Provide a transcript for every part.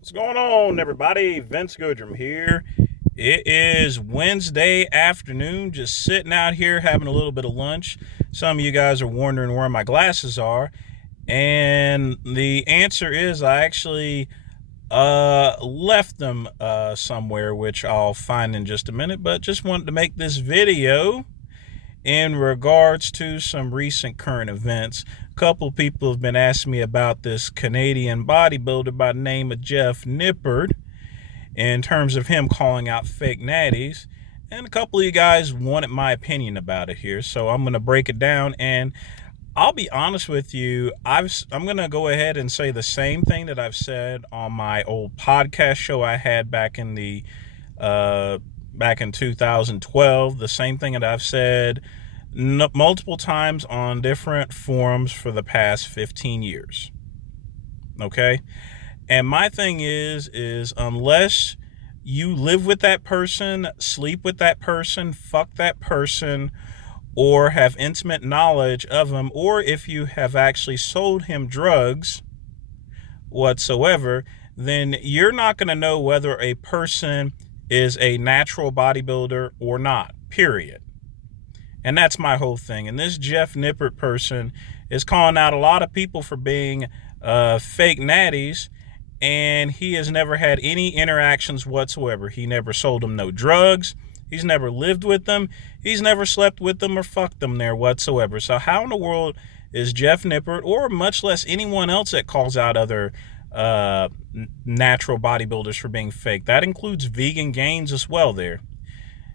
What's going on, everybody? Vince Goodrum here. It is Wednesday afternoon, just sitting out here having a little bit of lunch. Some of you guys are wondering where my glasses are, and the answer is I actually left them somewhere, which I'll find in just a minute. But just wanted to make this video in regards to some recent current events. A couple people have been asking me about this Canadian bodybuilder by the name of Jeff Nippard in terms of him calling out fake natties. And a couple of you guys wanted my opinion about it here. So I'm going to break it down. And I'll be honest with you, I'm going to go ahead and say the same thing that I've said on my old podcast show I had back in 2012. The same thing that I've said multiple times on different forums for the past 15 years. Okay? And my thing is unless you live with that person, sleep with that person, fuck that person, or have intimate knowledge of him, or if you have actually sold him drugs whatsoever, then you're not going to know whether a person is a natural bodybuilder or not, period. And that's my whole thing. And this Jeff Nippard person is calling out a lot of people for being fake natties, and he has never had any interactions whatsoever. He never sold them no drugs. He's never lived with them. He's never slept with them or fucked them there whatsoever. So how in the world is Jeff Nippard, or much less anyone else that calls out other natural bodybuilders for being fake? That includes vegan gains as well there.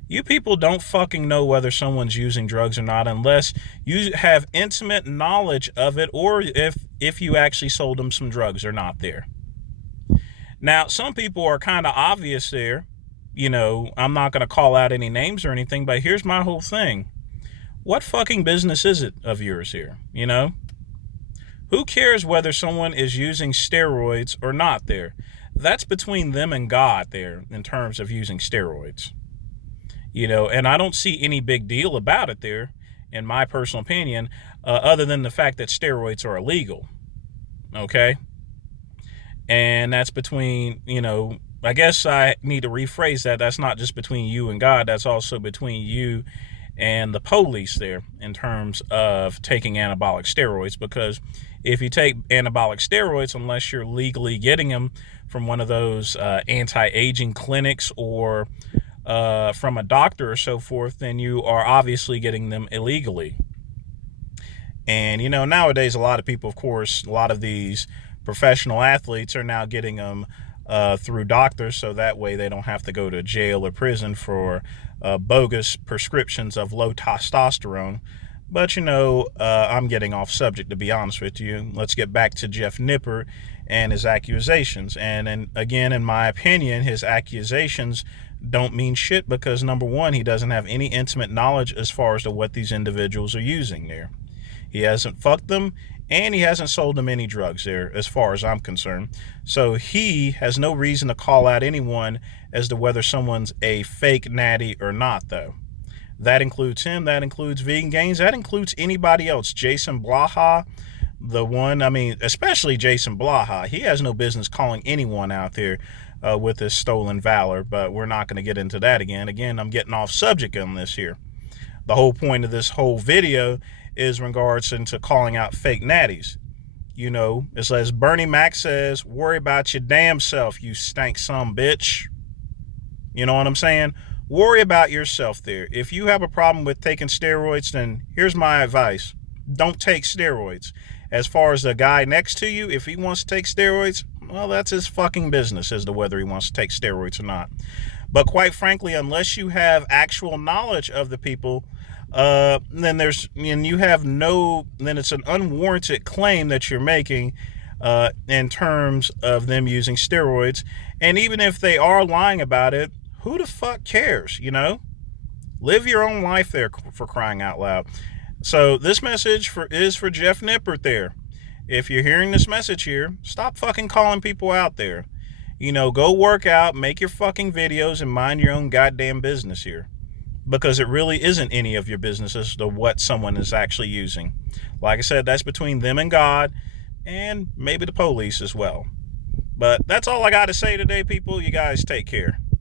You people don't fucking know whether someone's using drugs or not unless you have intimate knowledge of it, or if you actually sold them some drugs or not there. Now, some people are kind of obvious there. You know, I'm not going to call out any names or anything, but here's my whole thing. What fucking business is it of yours here, you know? Who cares whether someone is using steroids or not there? That's between them and God there in terms of using steroids. You know, and I don't see any big deal about it there, in my personal opinion, other than the fact that steroids are illegal. Okay? And that's between, you know, I guess I need to rephrase that. That's not just between you and God. That's also between you and the police there in terms of taking anabolic steroids. Because if you take anabolic steroids, unless you're legally getting them from one of those anti-aging clinics or from a doctor or so forth, then you are obviously getting them illegally. And, you know, nowadays, a lot of people, of course, a lot of these professional athletes are now getting them through doctors, so that way they don't have to go to jail or prison for bogus prescriptions of low testosterone. But, you know, I'm getting off subject, to be honest with you. Let's get back to Jeff Nippard and his accusations. And again, in my opinion, his accusations don't mean shit because, number one, he doesn't have any intimate knowledge as far as to what these individuals are using there. He hasn't fucked them, and he hasn't sold them any drugs there, as far as I'm concerned. So he has no reason to call out anyone as to whether someone's a fake natty or not, though. That includes him. That includes Vegan Gains. That includes anybody else. Jason Blaha, the one, I mean, especially Jason Blaha. He has no business calling anyone out there with this stolen valor, but we're not going to get into that again. Again, I'm getting off subject on this here. The whole point of this whole video is in regards into calling out fake natties. You know, it's as Bernie Mac says, worry about your damn self, you stank some bitch. You know what I'm saying? Worry about yourself there. If you have a problem with taking steroids, then here's my advice. Don't take steroids. As far as the guy next to you, if he wants to take steroids, well, that's his fucking business as to whether he wants to take steroids or not. But quite frankly, unless you have actual knowledge of the people, then it's an unwarranted claim that you're making in terms of them using steroids. And even if they are lying about it, who the fuck cares, you know? Live your own life there, for crying out loud. So this message is for Jeff Nippard there. If you're hearing this message here, stop fucking calling people out there. You know, go work out, make your fucking videos, and mind your own goddamn business here. Because it really isn't any of your business as to what someone is actually using. Like I said, that's between them and God, and maybe the police as well. But that's all I got to say today, people. You guys take care.